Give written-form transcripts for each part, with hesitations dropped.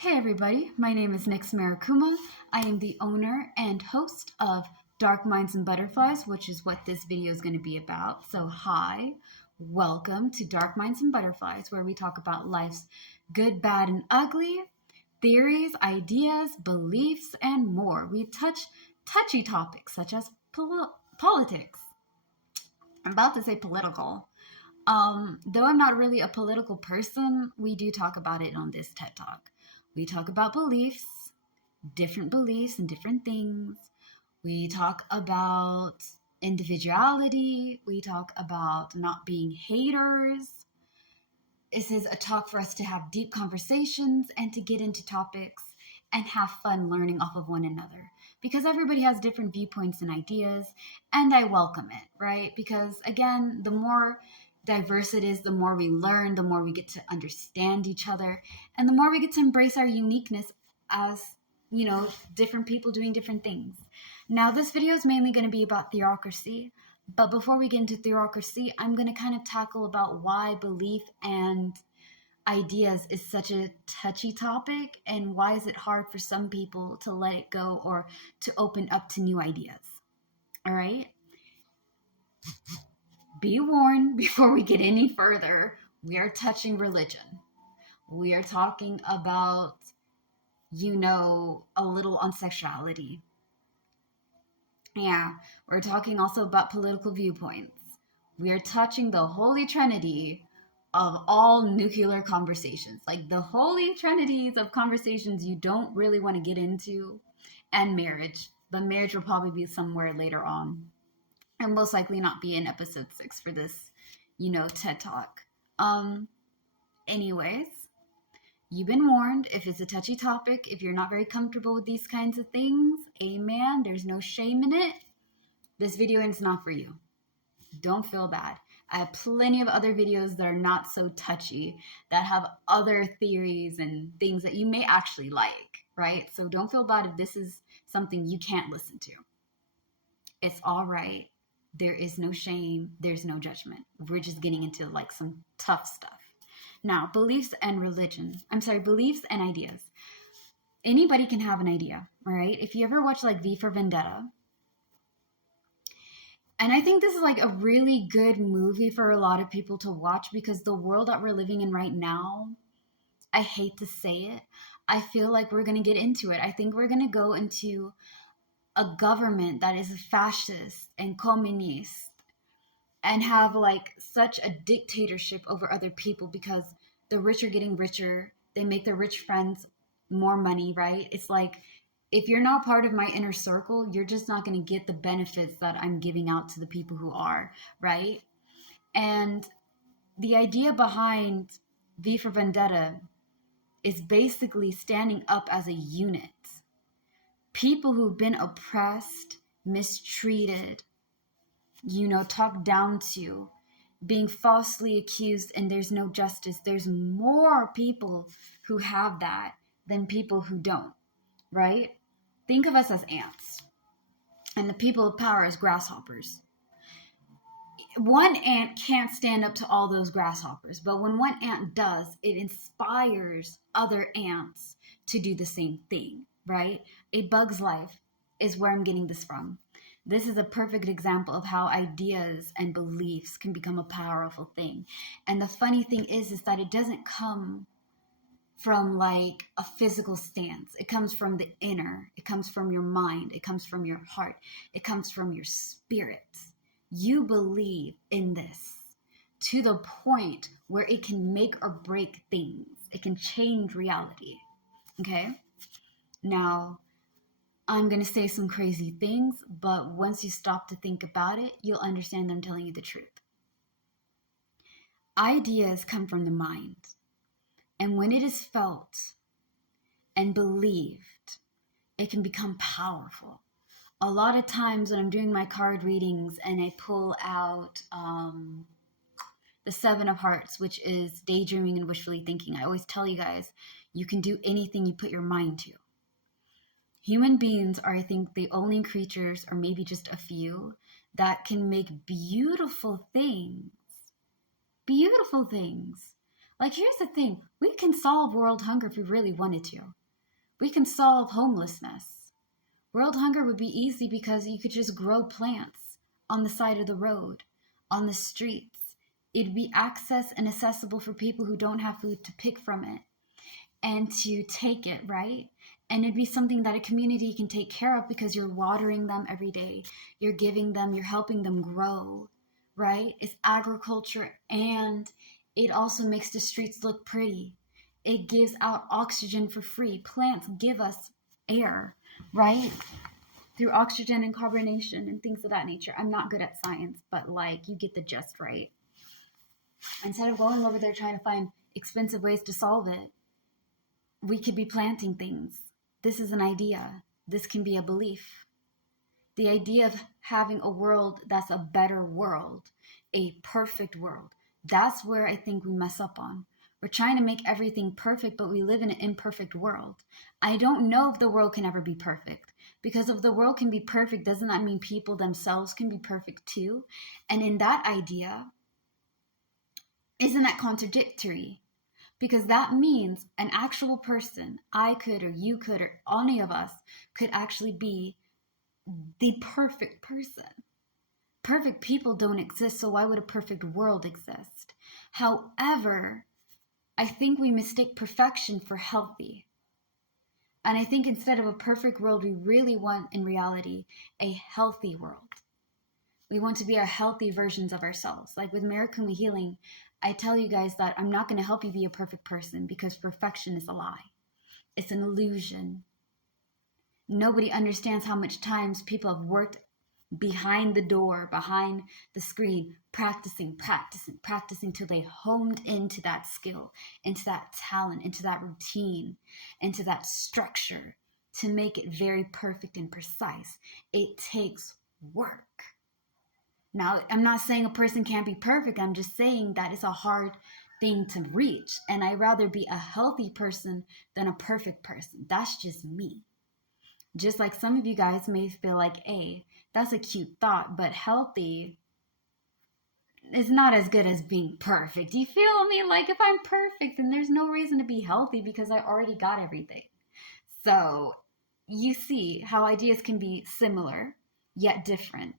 Hey everybody, my name is Nix Marakuma. I am the owner and host of Dark Minds and Butterflies, which is what this video is going to be about. So hi, welcome to Dark Minds and Butterflies, where we talk about life's good, bad, and ugly, theories, ideas, beliefs, and more. We touch touchy topics such as politics. I'm about to say political. Though I'm not really a political person, we do talk about it on this TED Talk. We talk about beliefs and different things. We talk about individuality. We talk about not being haters. This is a talk for us to have deep conversations and to get into topics and have fun learning off of one another. Because everybody has different viewpoints and ideas, and I welcome it, right? Because again, the more diverse it is, the more we learn, the more we get to understand each other, and the more we get to embrace our uniqueness as, different people doing different things. Now, this video is mainly going to be about theocracy, but before we get into theocracy, I'm going to kind of tackle about why belief and ideas is such a touchy topic and why is it hard for some people to let it go or to open up to new ideas. All right? Be warned before we get any further, we are touching religion. We are talking about, a little on sexuality. Yeah, we're talking also about political viewpoints. We are touching the holy trinity of all nuclear conversations, like the holy trinities of conversations you don't really want to get into, and marriage. But marriage will probably be somewhere later on, and most likely not be in episode 6 for this, TED Talk. Anyways, you've been warned. If it's a touchy topic, if you're not very comfortable with these kinds of things, amen, there's no shame in it. This video is not for you. Don't feel bad. I have plenty of other videos that are not so touchy, that have other theories and things that you may actually like, right? So don't feel bad if this is something you can't listen to. It's all right. There is no shame. There's no judgment. We're just getting into like some tough stuff. Now, beliefs and ideas. Anybody can have an idea, all right? If you ever watch like V for Vendetta, and I think this is like a really good movie for a lot of people to watch because the world that we're living in right now, I hate to say it, I feel like we're going to get into it. I think we're going to go into a government that is fascist and communist and have like such a dictatorship over other people because the rich are getting richer. They make their rich friends more money, right? It's like, if you're not part of my inner circle, you're just not going to get the benefits that I'm giving out to the people who are, right? And the idea behind V for Vendetta is basically standing up as a unit. People who've been oppressed, mistreated, talked down to, being falsely accused, and there's no justice. There's more people who have that than people who don't, right? Think of us as ants and the people of power as grasshoppers. One ant can't stand up to all those grasshoppers, but when one ant does, it inspires other ants to do the same thing, right? A bug's life is where I'm getting this from. This is a perfect example of how ideas and beliefs can become a powerful thing. And the funny thing is that it doesn't come from like a physical stance. It comes from the inner. It comes from your mind. It comes from your heart. It comes from your spirit. You believe in this to the point where it can make or break things. It can change reality. Okay? Now, I'm going to say some crazy things, but once you stop to think about it, you'll understand that I'm telling you the truth. Ideas come from the mind. And when it is felt and believed, it can become powerful. A lot of times when I'm doing my card readings and I pull out the Seven of Hearts, which is daydreaming and wishfully thinking, I always tell you guys, you can do anything you put your mind to. Human beings are, I think, the only creatures, or maybe just a few, that can make beautiful things. Beautiful things. Like, here's the thing, we can solve world hunger if we really wanted to. We can solve homelessness. World hunger would be easy because you could just grow plants on the side of the road, on the streets. It'd be access and accessible for people who don't have food to pick from it and to take it, right? And it'd be something that a community can take care of because you're watering them every day. You're giving them, you're helping them grow, right? It's agriculture, and it also makes the streets look pretty. It gives out oxygen for free. Plants give us air, right? Through oxygen and carbonation and things of that nature. I'm not good at science, but like, you get the gist, right? Instead of going over there trying to find expensive ways to solve it, we could be planting things. This is an idea. This can be a belief. The idea of having a world that's a better world, a perfect world, that's where I think we mess up on. We're trying to make everything perfect, but we live in an imperfect world. I don't know if the world can ever be perfect, because if the world can be perfect, doesn't that mean people themselves can be perfect too? And in that idea, isn't that contradictory? Because that means an actual person, I could, or you could, or any of us could actually be the perfect person. Perfect people don't exist, so why would a perfect world exist? However, I think we mistake perfection for healthy. And I think instead of a perfect world, we really want, in reality, a healthy world. We want to be our healthy versions of ourselves. Like with Mirakumi Healing, I tell you guys that I'm not going to help you be a perfect person because perfection is a lie. It's an illusion. Nobody understands how much times people have worked behind the door, behind the screen, practicing till they honed into that skill, into that talent, into that routine, into that structure to make it very perfect and precise. It takes work. Now, I'm not saying a person can't be perfect. I'm just saying that it's a hard thing to reach. And I'd rather be a healthy person than a perfect person. That's just me. Just like some of you guys may feel like, hey, that's a cute thought, but healthy is not as good as being perfect. Do you feel me? Like, if I'm perfect, then there's no reason to be healthy because I already got everything. So you see how ideas can be similar, yet different.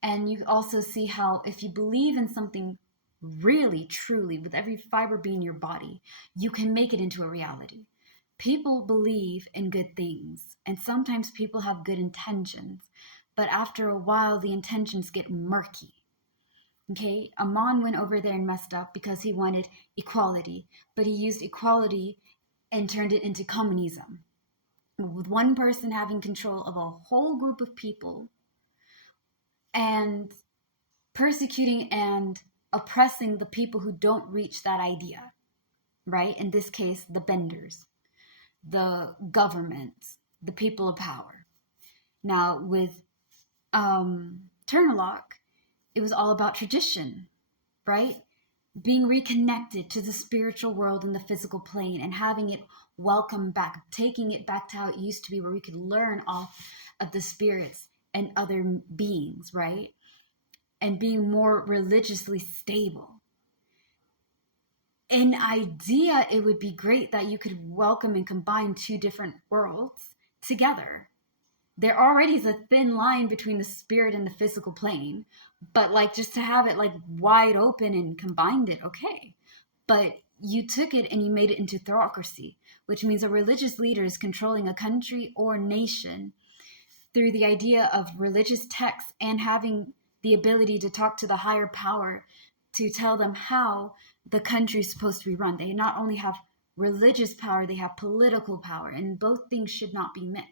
And you also see how if you believe in something really, truly, with every fiber being in your body, you can make it into a reality. People believe in good things, and sometimes people have good intentions, but after a while, the intentions get murky. Okay, Amon went over there and messed up because he wanted equality, but he used equality and turned it into communism, with one person having control of a whole group of people and persecuting and oppressing the people who don't reach that idea, right? In this case, the benders, the government, the people of power. Now, with Turnerlock, it was all about tradition, right? Being reconnected to the spiritual world and the physical plane and having it welcome back, taking it back to how it used to be, where we could learn off of the spirits and other beings, right? And being more religiously stable. In idea, it would be great that you could welcome and combine two different worlds together. There already is a thin line between the spirit and the physical plane, but like just to have it like wide open and combined it, okay. But you took it and you made it into theocracy, which means a religious leader is controlling a country or nation through the idea of religious texts and having the ability to talk to the higher power to tell them how the country is supposed to be run. They not only have religious power, they have political power, and both things should not be mixed.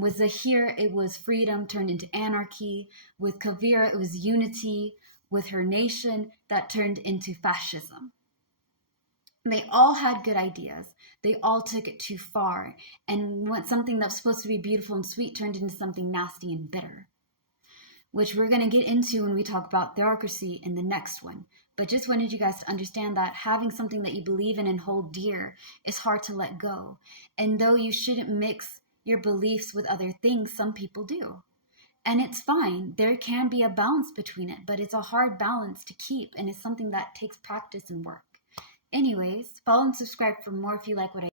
With Zahir, it was freedom turned into anarchy. With Kavira, it was unity with her nation that turned into fascism. They all had good ideas. They all took it too far. And what something that's supposed to be beautiful and sweet turned into something nasty and bitter, which we're going to get into when we talk about theocracy in the next one. But just wanted you guys to understand that having something that you believe in and hold dear is hard to let go. And though you shouldn't mix your beliefs with other things, some people do. And it's fine. There can be a balance between it, but it's a hard balance to keep, and it's something that takes practice and work. Anyways, follow and subscribe for more if you like what I